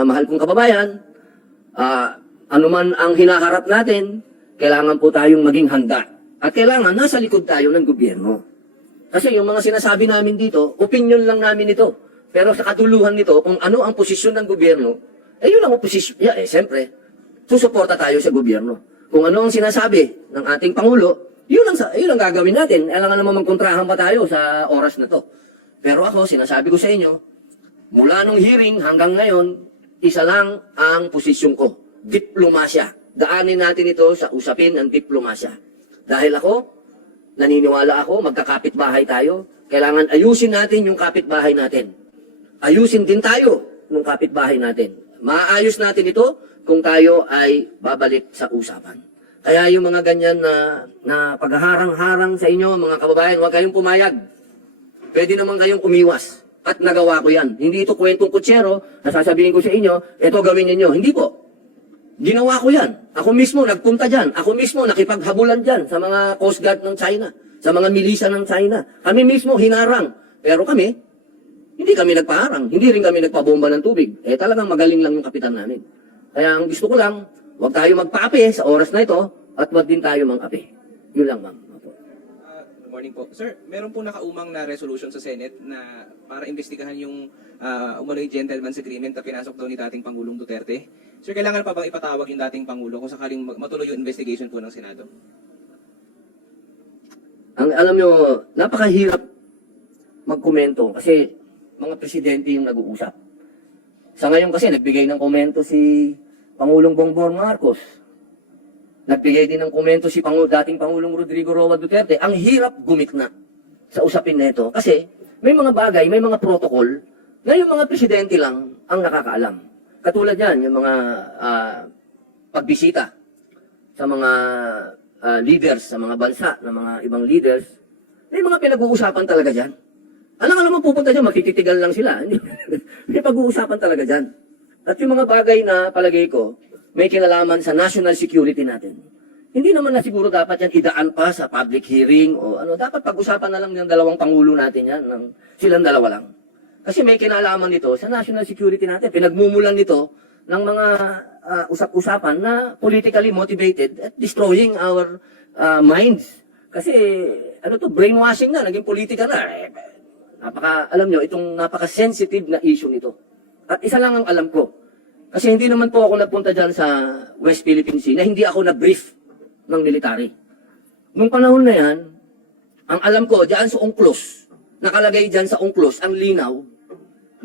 Mga mahal kong kababayan, anuman ang hinaharap natin, kailangan po tayong maging handa. At kailangan nasa likod tayo ng gobyerno. Kasi yung mga sinasabi namin dito, opinion lang namin ito. Pero sa katuluhan nito, kung ano ang posisyon ng gobyerno, yun ang posisyon. Siyempre, susuporta tayo sa gobyerno. Kung ano ang sinasabi ng ating Pangulo, yun ang gagawin natin. Kailangan naman magkontrahan pa tayo sa oras na to. Pero ako, sinasabi ko sa inyo, mula nung hearing hanggang ngayon, isa lang ang posisyon ko. Diplomasya. Daanin natin ito sa usapin ng diplomasya. Dahil ako, naniniwala ako, magkakapitbahay tayo. Kailangan ayusin natin yung kapitbahay natin. Ayusin din tayo ng kapitbahay natin. Maayos natin ito kung tayo ay babalik sa usapan. Kaya yung mga ganyan na pagharang-harang sa inyo, mga kababayan, huwag kayong pumayag. Pwede naman kayong umiwas. At nagawa ko yan. Hindi ito kwentong kutsero na sasabihin ko sa inyo, ito gawin ninyo. Hindi po. Ginawa ko yan. Ako mismo nagpunta dyan. Ako mismo nakipaghabulan dyan sa mga Coast Guard ng China. Sa mga milisa ng China. Kami mismo hinarang. Pero kami, hindi kami nagpaharang. Hindi rin kami nagpabomba ng tubig. Talagang magaling lang yung kapitan namin. Kaya ang gusto ko lang, huwag tayo magpaapi sa oras na ito at huwag din tayo mang-api. Yun lang, ma'am. Good morning po. Sir, meron po nakaumang na resolution sa Senate na para imbestigahan yung umano'y gentleman's agreement na pinasok daw ni dating Pangulong Duterte. Sir, kailangan pa bang ipatawag yung dating Pangulo kung sakaling matuloy yung investigation po ng Senado? Alam nyo, napakahirap magkomento kasi mga presidente yung nag-uusap. Sa ngayon kasi, nagbigay ng komento si Pangulong Bongbong Marcos. Nagbigay din ng komento si dating Pangulong Rodrigo Roa Duterte. Ang hirap gumikna sa usapin na ito. Kasi may mga bagay, may mga protocol na yung mga presidente lang ang nakakaalam. Katulad yan, yung mga pagbisita sa mga leaders, sa mga bansa, ng mga ibang leaders. May mga pinag-uusapan talaga dyan. Alam mo pupunta dyan, makikitigal lang sila. May pag-uusapan talaga dyan. At yung mga bagay na palagay ko, may kinalaman sa national security natin. Hindi naman na siguro dapat yan idaan pa sa public hearing o ano. Dapat pag-usapan na lang ng dalawang pangulo natin yan, silang dalawa lang. Kasi may kinalaman nito sa national security natin. Pinagmumulan nito ng mga usap-usapan na politically motivated at destroying our minds. Kasi brainwashing na, naging politika na. Alam nyo, itong napaka-sensitive na issue nito. At isa lang ang alam ko. Kasi hindi naman po ako nagpunta dyan sa West Philippine Sea na hindi ako na-brief ng military. Nung panahon na yan, ang alam ko, dyan sa UNCLOS, nakalagay dyan sa UNCLOS, ang linaw,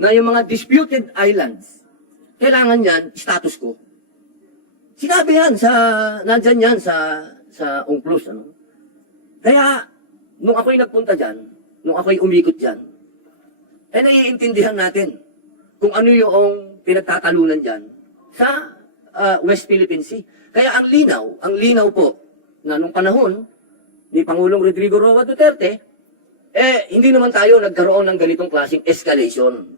na yung mga disputed islands, kailangan yan, status quo. Sinabi yan, nandyan yan sa UNCLOS. Kaya, nung ako'y nagpunta dyan, nung ako'y umikot dyan, naiintindihan natin kung ano yung pinagtatalunan dyan sa West Philippine Sea. Kaya ang linaw po, na nung panahon ni Pangulong Rodrigo Roa Duterte, hindi naman tayo nagkaroon ng ganitong klaseng escalation.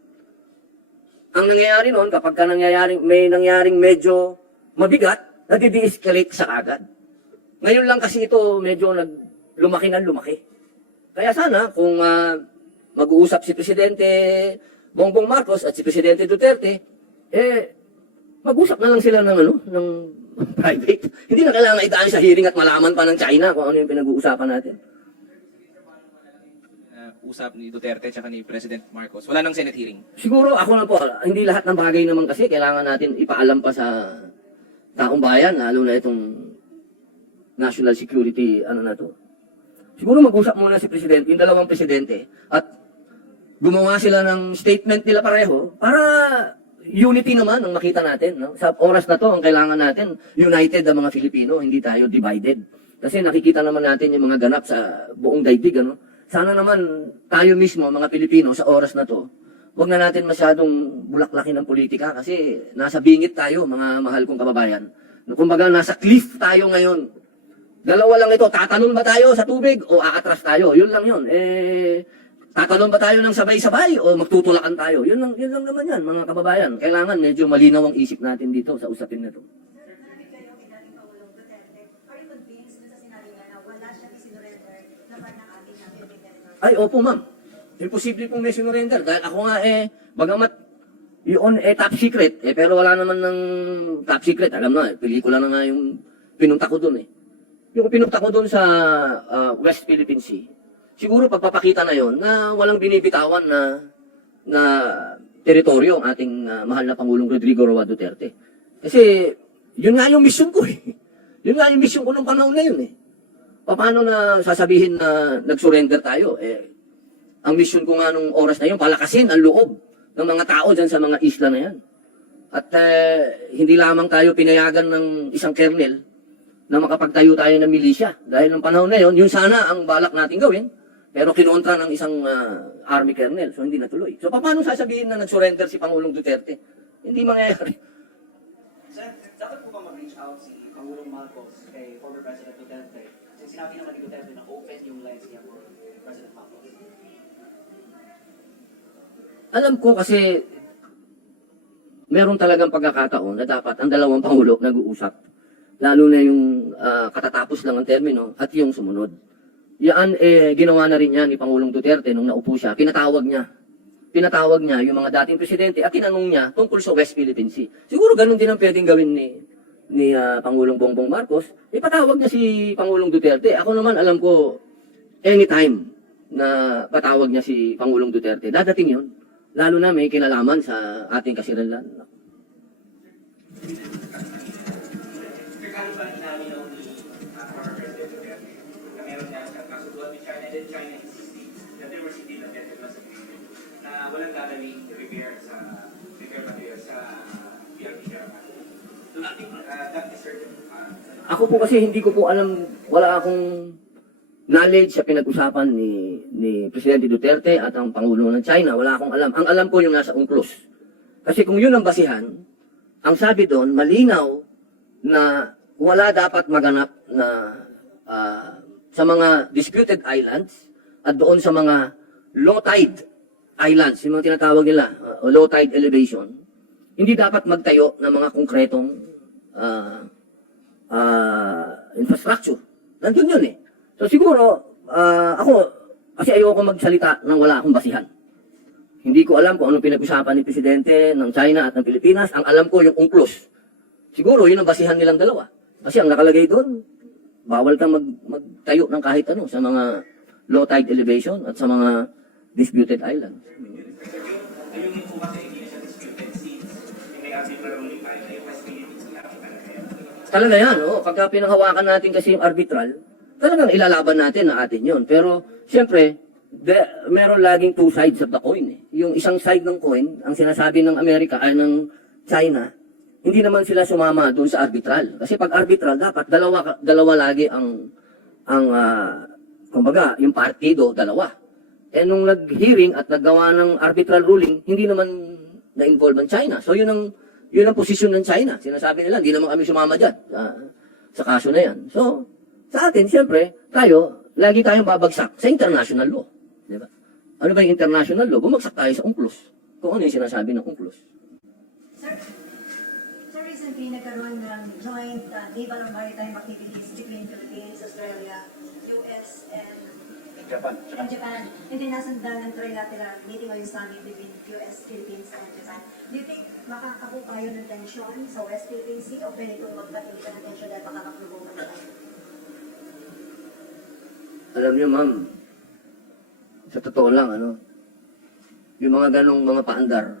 Ang nangyayari noon, kapag may nangyaring medyo mabigat, nadi-de-escalate sa agad. Ngayon lang kasi ito medyo lumaki na lumaki. Kaya sana kung mag-uusap si Presidente Bongbong Marcos at si Presidente Duterte, mag-usap na lang sila ng private. Hindi na kailangan idaan sa hearing at malaman pa ng China kung ano yung pinag-uusapan natin. Usap ni Duterte at ni President Marcos. Wala nang Senate hearing. Siguro ako na po, hindi lahat ng bagay naman kasi kailangan natin ipaalam pa sa taong bayan, lalo na itong national security, na to. Siguro mag-usap muna si Presidente, yung dalawang presidente, at gumawa sila ng statement nila pareho para unity naman ang makita natin. No? Sa oras na to, ang kailangan natin, united ang mga Filipino, hindi tayo divided. Kasi nakikita naman natin yung mga ganap sa buong daigdig. Sana naman tayo mismo, mga Pilipino, sa oras na to, huwag na natin masyadong bulaklakin ng politika kasi nasa bingit tayo, mga mahal kong kababayan. Kumbaga, nasa cliff tayo ngayon. Dalawa lang ito, tatanong ba tayo sa tubig o aatras tayo? Yun lang yun. Tatanong ba tayo ng sabay-sabay o magtutulakan tayo? Yun lang naman yan, mga kababayan. Kailangan medyo malinaw ang isip natin dito sa usapin na ito. Sir, narinig kayo kinating Pangulong Duterte. Are you convinced na sa sinabi niya na wala siya isinurrender na parang atin na Philippine territory? Ay, opo ma'am. Imposible pong may sinurrender. Dahil ako nga bagamat Yun, top secret. Pero wala naman ng top secret. Alam na, pelikula na nga yung pinunta ko dun eh. Yung pinunta ko dun sa West Philippine Sea, siguro pagpapakita na yon na walang binibitawan na teritoryo ang ating mahal na Pangulong Rodrigo Roa Duterte. Kasi yun nga yung mission ko eh. Yun nga yung mission ko nung panahon na yun eh. Paano na sasabihin na nag-surrender tayo? Ang mission ko nga nung oras na yun, palakasin ang loob ng mga tao dyan sa mga isla na yan. At hindi lamang tayo pinayagan ng isang kernel na makapagtayo tayo ng milisya. Dahil ng panahon na yun, yun sana ang balak natin gawin. Pero kinontra ng isang army colonel, so hindi natuloy. So paano sasabihin na nag-surrender si Pangulong Duterte? Hindi mangyayari. Sir, dapat po ba mag-reach out si Pangulong Marcos kay former President Duterte? Kasi sinabi naman ni Duterte na open yung lines niya for President Marcos. Alam ko kasi meron talagang pagkakataon na dapat ang dalawang Pangulo nag-uusap. Lalo na yung katatapos lang ang termino at yung sumunod. Yan ginawa na rin yan ni Pangulong Duterte nung naupo siya. Pinatawag niya yung mga dating presidente at tinanong niya tungkol sa West Philippine Sea. Siguro ganun din ang pwedeng gawin ni Pangulong Bongbong Marcos. Ipatawag niya si Pangulong Duterte. Ako naman alam ko anytime na patawag niya si Pangulong Duterte, dadating yun. Lalo na may kinalaman sa ating kasiranlan. Kaya ba inaminaw ni former President Duterte na meron nga siyang kasunduan with China, then China insisted that there was indeed a gentleman's agreement na walang gagawing repair material sa PRP Sierra. Do you think that is certain? Ako po kasi hindi ko po alam, wala akong knowledge sa pinag-usapan ni Presidente Duterte at ang Pangulo ng China. Wala akong alam. Ang alam ko yung nasa UNCLOS. Kasi kung yun ang basihan, ang sabi doon, malinaw na wala dapat maganap na sa mga disputed islands at doon sa mga low tide islands, yung mga tinatawag nila, low tide elevation, hindi dapat magtayo ng mga konkretong infrastructure. Nandun yun eh. So siguro, ako, kasi ayoko magsalita nang wala akong basihan. Hindi ko alam kung anong pinag-usapan ni Presidente ng China at ng Pilipinas. Ang alam ko yung UNCLOS. Siguro yun ang basihan nilang dalawa. Kasi ang nakalagay doon, bawal kang magtayo ng kahit ano sa mga low tide elevation at sa mga disputed islands. Ayun po kasi hindi siya disputed since may arbitral ruling tayo na yung West Philippines Talaga yan, oh. Pagka pinanghawakan natin kasi yung arbitral, talagang ilalaban natin na atin yun. Pero, siyempre, meron laging two sides of the coin. Eh. Yung isang side ng coin, ang sinasabi ng Amerika ay ng China, hindi naman sila sumama doon sa arbitral. Kasi pag arbitral, dapat dalawa lagi kumbaga, yung partido, dalawa. Eh nung nag-hearing at naggawa ng arbitral ruling, hindi naman na-involve ang China. So yun ang posisyon ng China. Sinasabi nila, hindi naman kami sumama dyan sa kaso na yan. So, sa atin, siyempre, lagi tayong babagsak sa international law. Di ba? Ano ba yung international law? Bumagsak tayo sa UNCLOS. Kung ano yung sinasabi ng UNCLOS. Sir, recently nagkaroon ng joint naval and maritime activities between Philippines, Australia, US, and Japan. And then nasundan ng trilateral meeting o yung summit between US, Philippines, and Japan. Do you think makakabuo kayo ng tension sa West Philippine Sea o pwede kung magpatili ka ng tension dahil makakaprovoke na tayo? Alam niyo, ma'am, sa totoo lang, yung mga ganong mga paandar,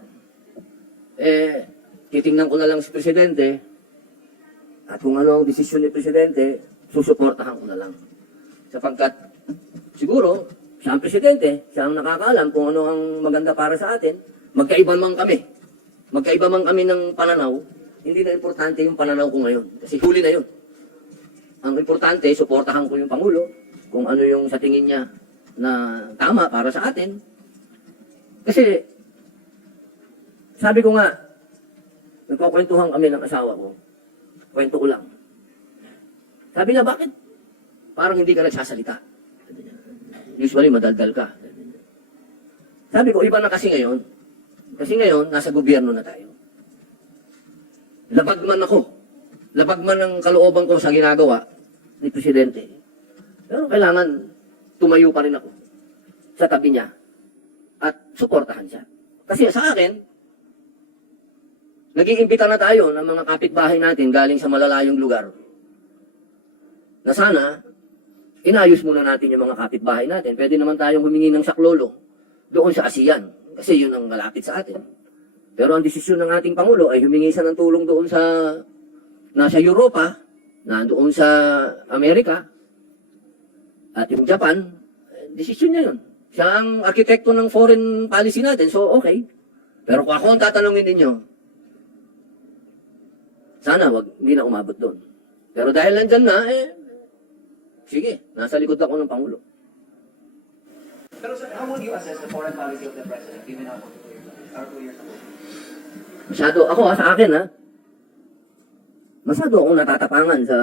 titingnan ko na lang si Presidente, at kung ano ang desisyon ni Presidente, susuportahan ko na lang. Sapagkat, siguro, siya ang Presidente, siya ang nakakaalam kung ano ang maganda para sa atin, magkaiba man kami ng pananaw, hindi na importante yung pananaw ko ngayon, kasi huli na yun. Ang importante, suportahan ko yung Pangulo, kung ano yung sa tingin niya na tama para sa atin. Kasi, sabi ko nga, nagkukwentuhan kami ng asawa ko. Kwento ko lang. Sabi niya, bakit? Parang hindi ka nagsasalita. Usually, madaldal ka. Sabi ko, iba na kasi ngayon. Kasi ngayon, nasa gobyerno na tayo. Labag man ako. Labag man ang kalooban ko sa ginagawa ni Presidente. Pero kailangan tumayo pa rin ako sa tabi niya at suportahan siya. Kasi sa akin, nag-iimbita na tayo ng mga kapitbahay natin galing sa malalayong lugar na sana inayos muna natin yung mga kapitbahay natin. Pwede naman tayong humingi ng saklolo doon sa ASEAN kasi yun ang malapit sa atin. Pero ang desisyon ng ating Pangulo ay humingi siya ng tulong doon sa nasa Europa, nandoon sa Amerika, at yung Japan, desisyon niya yun. Siya ang arkitekto ng foreign policy natin, so okay. Pero kung ako ang tatanungin ninyo, sana hindi na umabot doon. Pero dahil nandyan na, sige, nasa likod ako ng Pangulo. Pero sir, how would you assess the foreign policy of the president given out 2 years ago? Masyado, sa akin masyado akong natatapangan sa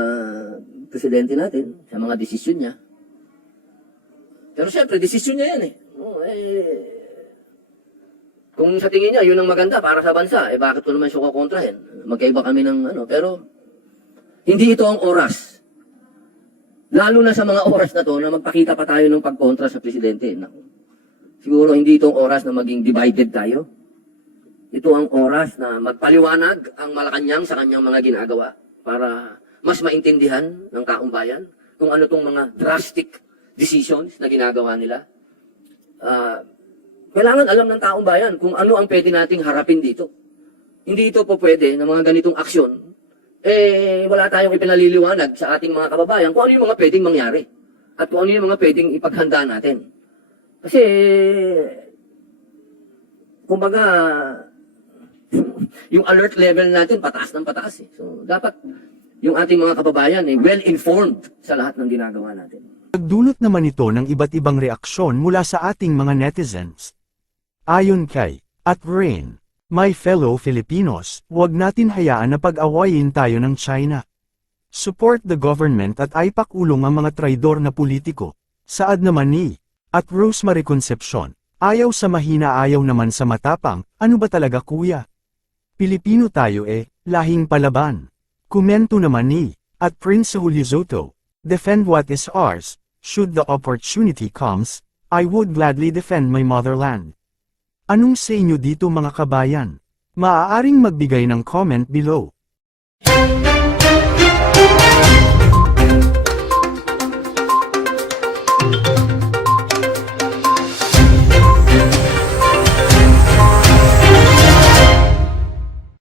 presidente natin, sa mga desisyon niya. Pero syempre, desisyon niya yan kung sa tingin niya, yun ang maganda para sa bansa, bakit ko naman siya kukontrahin? Magkaiba kami ng pero hindi ito ang oras. Lalo na sa mga oras na to na magpakita pa tayo ng pagkontra sa presidente. Siguro hindi itong oras na maging divided tayo. Ito ang oras na magpaliwanag ang Malacanang sa kanyang mga ginagawa para mas maintindihan ng taong bayan kung ano itong mga drastic decisions na ginagawa nila. Kailangan alam ng taong bayan kung ano ang pwede nating harapin dito. Hindi ito po pwede na mga ganitong aksyon, wala tayong ipinaliliwanag sa ating mga kababayan kung ano yung mga pwedeng mangyari at kung ano yung mga pwedeng ipaghanda natin. Kasi, kumbaga, yung alert level natin pataas ng pataas. So, dapat yung ating mga kababayan well-informed sa lahat ng ginagawa natin. Nagdulot naman ito ng iba't ibang reaksyon mula sa ating mga netizens. Ayon kay @Rain, my fellow Filipinos, huwag natin hayaan na pag-awayin tayo ng China. Support the government at aipakulong ang mga traidor na politiko. Saad naman ni @Rosemary Concepcion, ayaw sa mahina ayaw naman sa matapang, ano ba talaga kuya? Pilipino tayo lahing palaban. Komento naman ni @Prince Julio Soto, defend what is ours, should the opportunity comes, I would gladly defend my motherland. Anong sa inyo dito mga kabayan? Maaaring magbigay ng comment below.